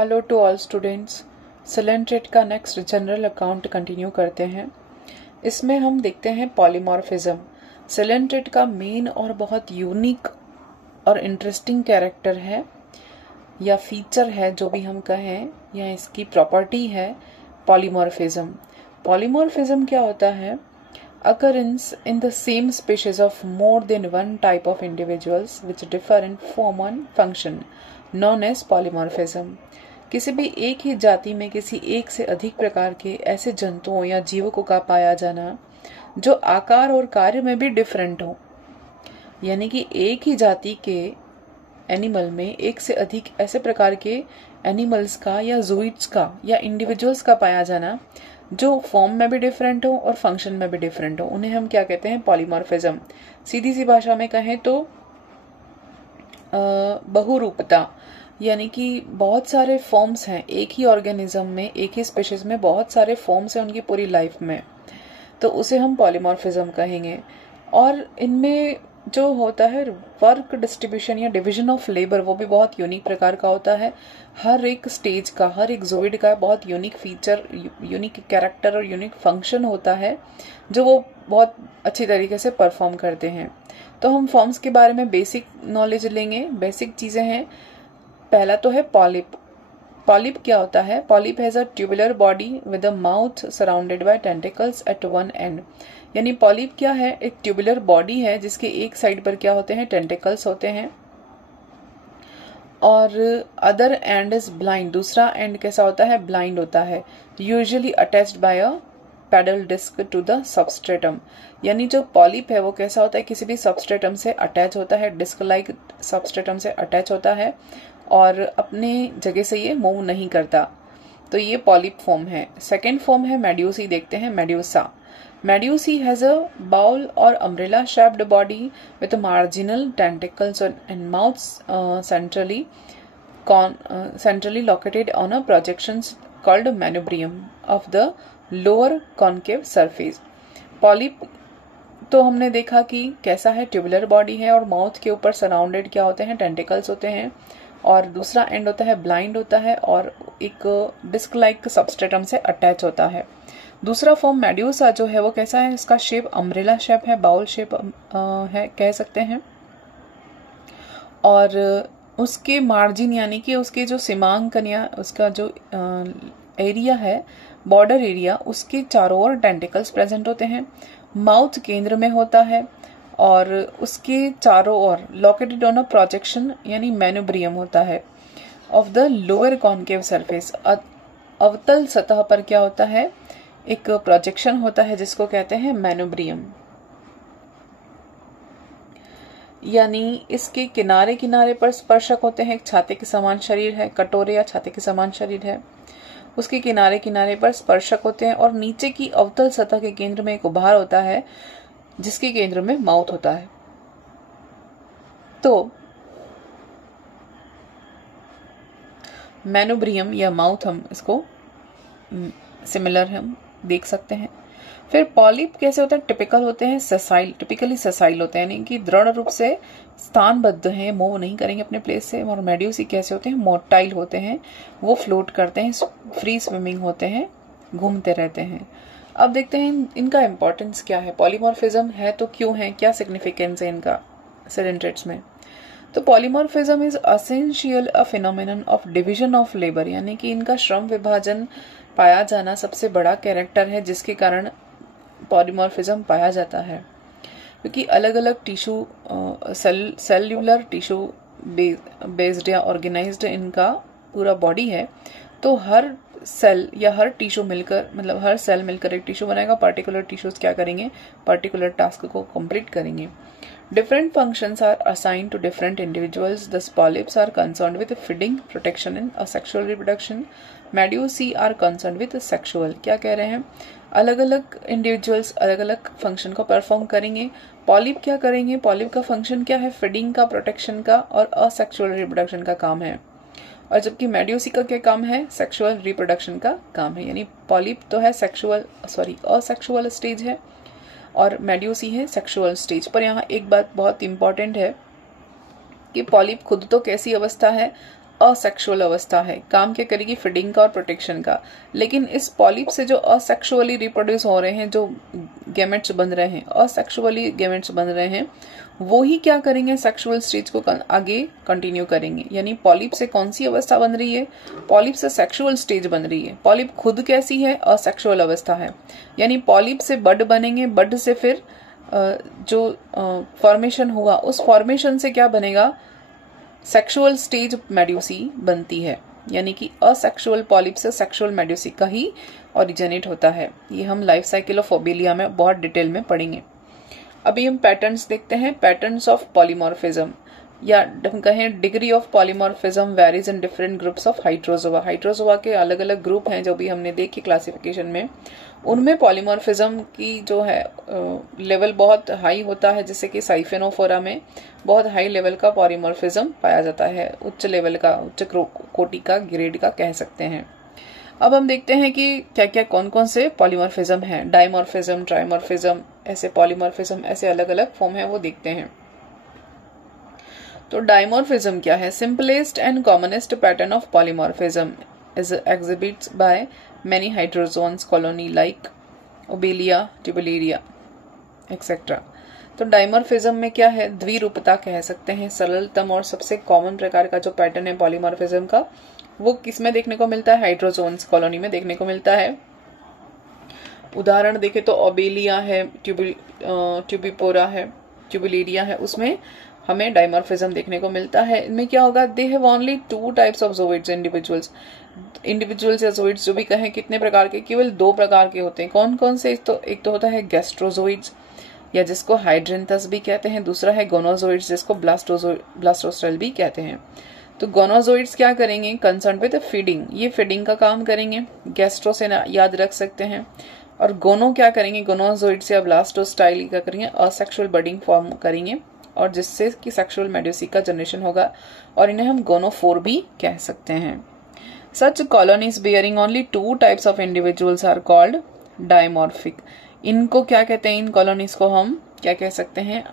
Hello to all students. सिलेंट्रेट का next general account continue करते हैं। इसमें हम देखते हैं पॉलीमॉर्फिज्म। सिलेंट्रेट का मेन और बहुत यूनिक और इंटरेस्टिंग कैरेक्टर है या फीचर है, जो भी हम कहें, या इसकी प्रॉपर्टी है पॉलीमॉर्फिज्म। पॉलीमॉर्फिज्म क्या होता है? occurrence in the same species of more than one type of individuals which differ in form and function known as polymorphism। किसी भी एक ही जाति में किसी एक से अधिक प्रकार के ऐसे जंतुओं या जीवकों का पाया जाना जो आकार और कार्य में भी डिफरेंट हो। यानी कि एक ही जाति के एनिमल में एक से अधिक ऐसे प्रकार के एनिमल्स का या जूइड्स का या इंडिविजुअल्स का पाया जाना जो फॉर्म में भी डिफरेंट हो और फंक्शन में भी डिफरेंट हो, उन्हें हम क्या कहते हैं? पॉलीमॉर्फिज्म। सीधी सी भाषा में कहें तो बहुरूपता, यानी कि बहुत सारे फॉर्म्स हैं एक ही ऑर्गेनिज्म में, एक ही स्पीशीज में बहुत सारे फॉर्म्स हैं उनकी पूरी लाइफ में, तो उसे हम पॉलीमॉर्फिज्म कहेंगे। और इनमें जो होता है वर्क डिस्ट्रीब्यूशन या डिवीजन ऑफ लेबर, वो भी बहुत यूनिक प्रकार का होता है। हर एक स्टेज का, हर एक जोइड का बहुत यूनिक फीचर, यूनिक कैरेक्टर और यूनिक फंक्शन होता है जो वो बहुत अच्छी तरीके से परफॉर्म करते हैं। तो हम फॉर्म्स के बारे में बेसिक नॉलेज लेंगे। बेसिक चीजें हैं, पहला तो है पॉलिप। पॉलिप क्या होता है? Polyp has a tubular body with a mouth surrounded by tentacles at one end. यानी पॉलिप क्या है? एक ट्यूबुलर बॉडी है जिसके एक साइड पर क्या होते हैं? टेंटिकल्स होते हैं, और अदर एंड इज ब्लाइंड। दूसरा एंड कैसा होता है? ब्लाइंड होता है। Usually attached by a pedal disc to the substratum. यानी जो पॉलिप है वो कैसा होता है? किसी भी सबस्ट्रेटम से अटैच होता है, डिस्क लाइक सबस्ट्रेटम से अटैच होता है और अपने जगह से ये मूव नहीं करता। तो ये पॉलिप फॉर्म है। सेकेंड फॉर्म है मेड्यूसी। देखते हैं medusa. Medusae has a bowl or umbrella shaped body with marginal tentacles and mouths centrally located on a projections called manubrium of the lower concave surface। Polyp तो हमने देखा कि कैसा है, ट्यूबुलर बॉडी है और माउथ के ऊपर सराउंडेड क्या होते हैं? टेंटिकल्स होते हैं, और दूसरा एंड होता है ब्लाइंड होता है और एक डिस्क लाइक सबस्ट्रेटम से अटैच होता है। दूसरा फॉर्म मेड्यूसा जो है वो कैसा है? इसका शेप अम्ब्रेला शेप है, बाउल शेप है कह सकते हैं, और उसके मार्जिन यानी कि उसके जो सीमांकन या उसका जो एरिया है, बॉर्डर एरिया, उसके चारों ओर टेंटिकल्स प्रेजेंट होते हैं। माउथ केंद्र में होता है और उसके चारों ओर लोकेटेड ऑन अ प्रोजेक्शन यानी मैनुब्रियम होता है of the lower concave surface. अवतल सतह पर क्या होता है? एक प्रोजेक्शन होता है जिसको कहते हैं मैनुब्रियम। यानी इसके किनारे किनारे पर स्पर्शक होते हैं। एक छाते के समान शरीर है, कटोरे या छाते के समान शरीर है, उसके किनारे किनारे पर स्पर्शक होते हैं, और नीचे की अवतल सतह के केंद्र में एक उभार होता है जिसके केंद्र में माउथ होता है। तो मैनुब्रियम या माउथ, हम इसको सिमिलर हम देख सकते हैं। फिर पॉलिप कैसे होते हैं? टिपिकल होते हैं, सेसाइल, टिपिकली सेसाइल होते हैं, यानी कि दृढ़ रूप से स्थानबद्ध हैं, मूव नहीं करेंगे अपने प्लेस से। और मेड्यूसी कैसे होते हैं? मोटाइल होते हैं, वो फ्लोट करते हैं, फ्री स्विमिंग होते हैं, घूमते रहते हैं। अब देखते हैं इनका इंपॉर्टेंस क्या है। पॉलीमॉर्फिज्म है तो क्यों है, क्या सिग्निफिकेंस है इनका सिलेंट्रेट्स में? तो polymorphism is essential a phenomenon of division of labour, यानी कि इनका श्रम विभाजन पाया जाना सबसे बड़ा कैरेक्टर है जिसके कारण पॉलीमॉर्फिज्म पाया जाता है। क्योंकि अलग अलग टिश्यू, सेल्यूलर टिश्यू बेस्ड या ऑर्गेनाइज्ड इनका पूरा बॉडी है, तो हर सेल या हर टिश्यू मिलकर, मतलब हर सेल मिलकर एक टिश्यू बनाएगा। पर्टिकुलर टिश्यूज क्या करेंगे? पर्टिकुलर टास्क को कंप्लीट करेंगे। Different functions are assigned to different individuals. Thus, polyps are concerned with feeding, protection, and asexual reproduction. Medusae are concerned with sexual। क्या कह रहे हैं? अलग अलग इंडिविजुअल्स अलग अलग फंक्शन को परफॉर्म करेंगे। पॉलिप क्या करेंगे? पॉलिप का फंक्शन क्या है? फीडिंग का, प्रोटेक्शन का और असेक्सुअल रिप्रोडक्शन का काम है। और जबकि मेड्यूसी का क्या काम है? सेक्सुअल रिप्रोडक्शन का काम है। यानी पॉलिप तो है असेक्सुअल स्टेज है और मेड्यूसी है सेक्सुअल स्टेज पर। यहाँ एक बात बहुत इंपॉर्टेंट है कि पॉलिप खुद तो कैसी अवस्था है? असेक्सुअल अवस्था है, काम क्या करेगी, फीडिंग का और प्रोटेक्शन का। लेकिन इस पॉलिप से जो असेक्सुअली रिप्रोड्यूस हो रहे हैं, जो गैमेट्स बन रहे हैं, असेक्सुअली गैमेट्स बन रहे हैं, वो ही क्या करेंगे, सेक्सुअल स्टेज को आगे कंटिन्यू करेंगे। यानी पॉलिप से कौन सी अवस्था बन रही है, पॉलिप से सेक्सुअल स्टेज बन रही है। पॉलिप खुद कैसी है, असेक्सुअल अवस्था है। यानी पॉलिप से बड बनेंगे, बड से फिर जो फॉर्मेशन हुआ, उस फॉर्मेशन से क्या बनेगा, सेक्सुअल स्टेज मेड्यूसी बनती है। यानी कि असेक्सुअल पॉलिप से सेक्सुअल मेड्यूसी का ही ओरिजिनेट होता है। ये हम लाइफ साइकिल ऑफ ओबेलिया में बहुत डिटेल में पढ़ेंगे। अभी हम पैटर्न्स देखते हैं, पैटर्न्स ऑफ पॉलीमॉर्फिज्म, या हम कहें degree of polymorphism varies in different groups of Hydrozoa. Hydrozoa के अलग अलग ग्रुप हैं जो भी हमने देखे क्लासिफिकेशन में, उनमें पॉलीमॉर्फिज्म की जो है लेवल बहुत हाई होता है, जैसे कि साइफेनोफोरा में बहुत हाई लेवल का पॉलीमॉर्फिज्म पाया जाता है, उच्च लेवल का, उच्च कोटि का, ग्रेड का कह सकते हैं। अब हम देखते हैं कि क्या क्या कौन कौन से पॉलीमॉर्फिज्म हैं, डाइमॉर्फिज्म, ट्राइमॉर्फिज्म, ऐसे पॉलीमॉर्फिज्म, ऐसे अलग अलग फॉर्म है, वो देखते हैं। तो डाइमॉर्फिज्म क्या है, simplest and commonest pattern of polymorphism is exhibits by many hydrozoans colony like Obelia, Tubularia etcetera. तो डाइमॉर्फिज्म में क्या है, द्विरूपता कह सकते हैं। सरलतम और सबसे कॉमन प्रकार का जो पैटर्न है पॉलीमॉर्फिज्म का, वो किस में देखने को मिलता है, हाइड्रोजोन्स कॉलोनी में देखने को मिलता है। उदाहरण देखें तो ओबेलिया है, ट्यूबिपोरा है, ट्यूबुलेरिया है, उसमें हमें डाइमॉर्फिज्म देखने को मिलता है। इनमें क्या होगा, they have only 2 types of zooids, individuals या ज़ोइड्स जो भी कहें, कितने प्रकार के, केवल 2 प्रकार के होते हैं। कौन कौन से, एक तो होता है गैस्ट्रोजोइड्स, या जिसको हाइड्रिंथस भी कहते हैं, दूसरा है गोनोजोइड्स, जिसको ब्लास्टोस्टेरल भी कहते हैं। तो गोनोजोइड्स क्या करेंगे, कंसर्न विद फीडिंग, ये फीडिंग का काम करेंगे, गैस्ट्रो से याद रख सकते हैं। और गोनो क्या करेंगे, गोनोजोइड्स या ब्लास्टोस्टाइल क्या करेंगे, असेक्सुअल बडिंग फॉर्म करेंगे, और जिससे कि सेक्सुअल मेड्यूसी का जनरेशन होगा, और इन्हें हम गोनोफोर भी कह सकते हैं। Such colonies bearing only 2 types of individuals are called dimorphic. इनको क्या कहते हैं, इन कॉलोनीज को हम क्या कह सकते हैं,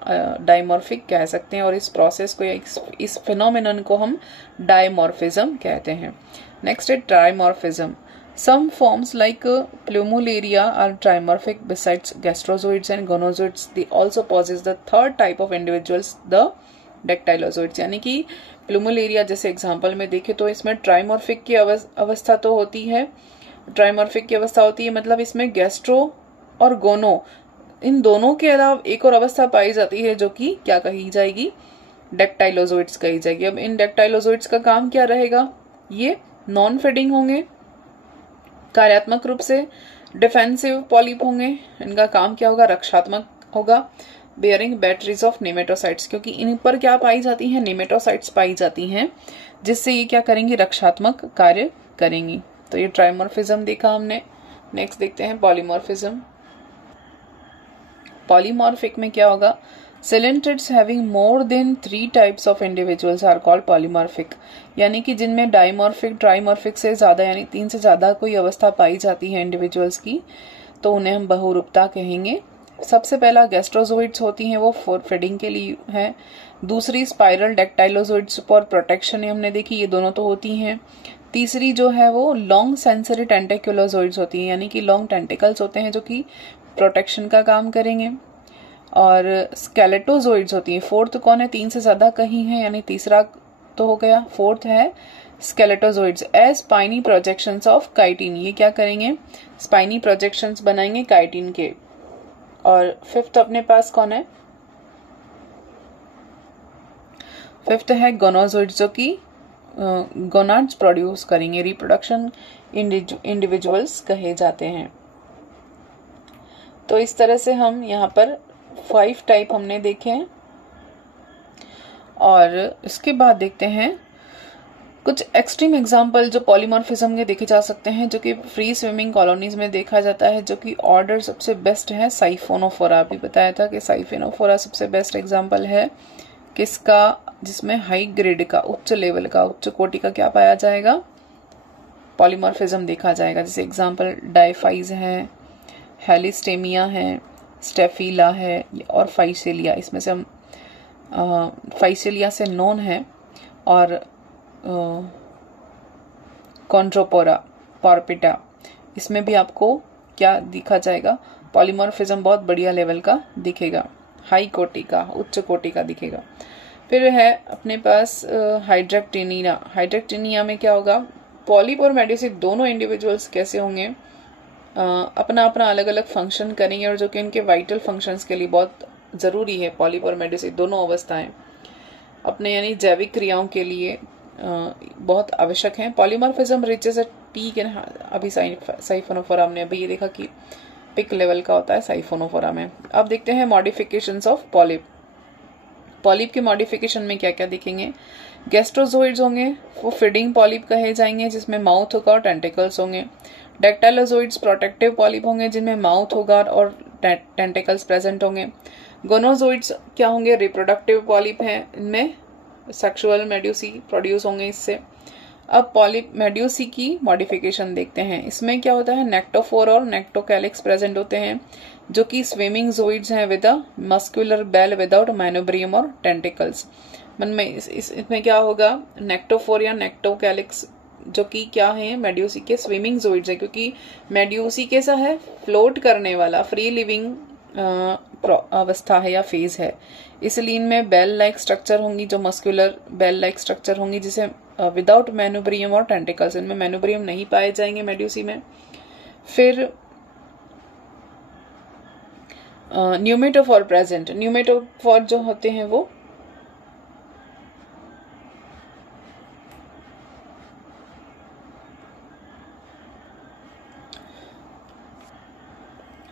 डायमॉर्फिक कह सकते हैं। और इस प्रोसेस को या इस फिनोमिनन को हम डायमॉर्फिज्म कहते हैं। नेक्स्ट है ट्राइमॉर्फिज्म। Some forms like plumularia are trimorphic besides gastrozoids and gonozoids. They also possess the third type of individuals, the dactylozoids. यानी कि प्लूमुलेरिया जैसे एग्जांपल में देखें तो इसमें ट्राइमॉर्फिक की अवस्था तो होती है, ट्राइमॉर्फिक की अवस्था होती है, मतलब इसमें गैस्ट्रो और गोनो, इन दोनों के अलावा एक और अवस्था पाई जाती है जो कि क्या कही जाएगी, डेक्टाइलोजोइड्स कही जाएगी। अब इन डेक्टाइलोजोइड्स का काम क्या रहेगा, ये नॉन फीडिंग होंगे, कार्यात्मक रूप से डिफेंसिव पॉलिप होंगे, इनका काम क्या होगा, रक्षात्मक होगा। बेयरिंग बैटरीज ऑफ नेमेटोसाइट्स, क्योंकि इन पर क्या पाई जाती हैं, नेमेटोसाइट्स पाई जाती हैं, जिससे ये क्या करेंगी, रक्षात्मक कार्य करेंगी। तो ये ट्राइमॉर्फिज्म देखा हमने। नेक्स्ट देखते हैं पॉलीमॉर्फिज्म। पॉलीमॉर्फिक में क्या होगा, coelenterates having more than 3 types of individuals are called polymorphic. यानी कि जिनमें डाइमॉर्फिक, ट्राइमॉर्फिक से ज्यादा यानी 3 से ज्यादा कोई अवस्था पाई जाती है इंडिविजुअल्स की, तो उन्हें हम बहुरूपता कहेंगे। सबसे पहला गैस्ट्रोजोइड्स होती हैं, वो फॉर फीडिंग के लिए है। दूसरी स्पाइरल डेक्टाइलोजोइड्स फॉर प्रोटेक्शन हमने देखी, ये दोनों तो होती हैं। तीसरी जो है वो लॉन्ग सेंसरी टेंटिकुलोजोइड्स होती हैं, यानी कि लॉन्ग टेंटिकल्स होते हैं जो कि प्रोटेक्शन का काम करेंगे। और स्केलेटोजोइड्स होती हैं। फोर्थ कौन है, 3 से ज्यादा कहीं है, यानी तीसरा तो हो गया, फोर्थ है स्केलेटोजोइड्स ए स्पाइनी प्रोजेक्शंस ऑफ काइटिन, ये क्या करेंगे, स्पाइनी प्रोजेक्शंस बनाएंगे काइटिन के। और फिफ्थ अपने पास कौन है, फिफ्थ है गोनोजोइड्स, जो कि गोनाड्स प्रोड्यूस करेंगे, रिप्रोडक्शन इंडिविजुअल्स कहे जाते हैं। तो इस तरह से हम यहाँ पर 5 टाइप हमने देखे हैं। और इसके बाद देखते हैं कुछ एक्सट्रीम एग्जाम्पल जो पॉलीमॉर्फिज्म के देखे जा सकते हैं, जो कि फ्री स्विमिंग कॉलोनीज में देखा जाता है, जो कि ऑर्डर सबसे बेस्ट है साइफोनोफोरा। अभी बताया था कि साइफोनोफोरा सबसे बेस्ट एग्जाम्पल है किसका, जिसमें हाई ग्रेड का, उच्च लेवल का, उच्च कोटि का क्या पाया जाएगा, पॉलीमॉर्फिज्म देखा जाएगा। जैसे एग्जाम्पल डाइफाइज है, हेलिस्टेमिया है, स्टेफिला है और फाइसेलिया। इसमें से हम फाइसेलिया से नोन है, और कॉन्ट्रोपोरा, पॉर्पिटा, इसमें भी आपको क्या दिखा जाएगा, पॉलीमॉर्फिज्म बहुत बढ़िया लेवल का दिखेगा, हाई कोटि का, उच्च कोटि का दिखेगा। फिर है अपने पास हाइड्रेक्टिनिया। हाइड्रेक्टिनिया में क्या होगा, पॉलिप और मेड्यूसिक दोनों इंडिविजुअल्स कैसे होंगे, अपना अपना अलग अलग फंक्शन करेंगे और जो कि इनके वाइटल फंक्शंस के लिए बहुत जरूरी है। पॉलिप और मेड्यूसिक दोनों अवस्थाएं अपने यानी जैविक क्रियाओं के लिए बहुत आवश्यक हैं। Polymorphism reaches at peak end, अभी साइफोनोफोरा हमने अभी ये देखा कि पिक लेवल का होता है साइफोनोफोरा में। अब देखते हैं मॉडिफिकेशंस ऑफ पॉलिप। पॉलिप के मॉडिफिकेशन में क्या क्या दिखेंगे, गैस्ट्रोजोइड्स होंगे, वो फीडिंग पॉलिप कहे जाएंगे जिसमें माउथ होगा और टेंटिकल्स होंगे। डेक्टाइलोजोइड्स प्रोटेक्टिव पॉलिप होंगे जिनमें माउथ होगा और टेंटिकल्स प्रेजेंट होंगे। गोनोजोइड्स क्या होंगे, रिप्रोडक्टिव पॉलिप हैं, इनमें सेक्सुअल मेड्यूसी प्रोड्यूस होंगे इससे। अब पॉलिप मेड्यूसी की मॉडिफिकेशन देखते हैं। इसमें क्या होता है, नेक्टोफोर और नेक्टोकैलिक्स प्रेजेंट होते हैं जो कि स्विमिंग जोइड्स हैं with a muscular bell without manubrium और टेंटिकल्स। मन में इसमें क्या होगा, नेक्टोफोर या नेक्टोकैलिक्स जो कि क्या है, मेड्यूसी के स्विमिंग जोइड्स है, क्योंकि मेड्यूसी कैसा है, फ्लोट करने वाला फ्री लिविंग अवस्था है या फेज है, इसलिए इनमें बेल लाइक स्ट्रक्चर होंगी, जो मस्कुलर बेल लाइक स्ट्रक्चर होंगी, जिसे विदाउट मैनोब्रियम और टेंटिकल्स, इनमें मैनोब्रियम नहीं पाए जाएंगे मेड्यूसी में। फिर न्यूमेटोफोर प्रेजेंट। न्यूमेटोफोर जो होते हैं वो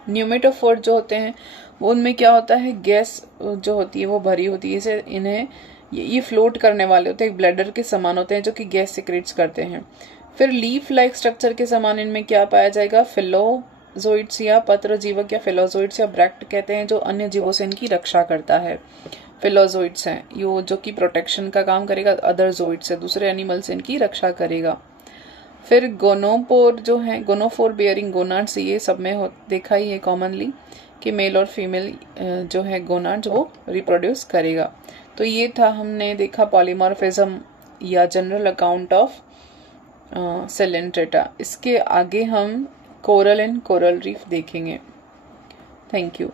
न्यूमेटोफोर जो होते हैं वो, उनमें क्या होता है, गैस जो होती है वो भरी होती है, इसे इन्हें ये फ्लोट करने वाले होते हैं, ब्लैडर के समान होते हैं जो कि गैस सिक्रेट्स करते हैं। फिर लीफ लाइक स्ट्रक्चर के समान इनमें क्या पाया जाएगा, फिलोजोइड्स या पत्र जीवक या फिलोजोइड्स या ब्रैक्ट कहते हैं, जो अन्य जीवों से इनकी रक्षा करता है। फिलोजोइड्स हैं यो जो कि प्रोटेक्शन का काम करेगा, अदर जोइड से, दूसरे एनिमल से इनकी रक्षा करेगा। फिर गोनोपोर जो है, गोनोफोर बेयरिंग गोनाड्स, ये सब में देखा ही है कॉमनली कि मेल और फीमेल जो है गोनाड्स वो रिप्रोड्यूस करेगा। तो ये था, हमने देखा पॉलीमॉर्फिज्म या जनरल अकाउंट ऑफ सेलेंट्रेटा। इसके आगे हम कोरल एंड कोरल रीफ देखेंगे। Thank you.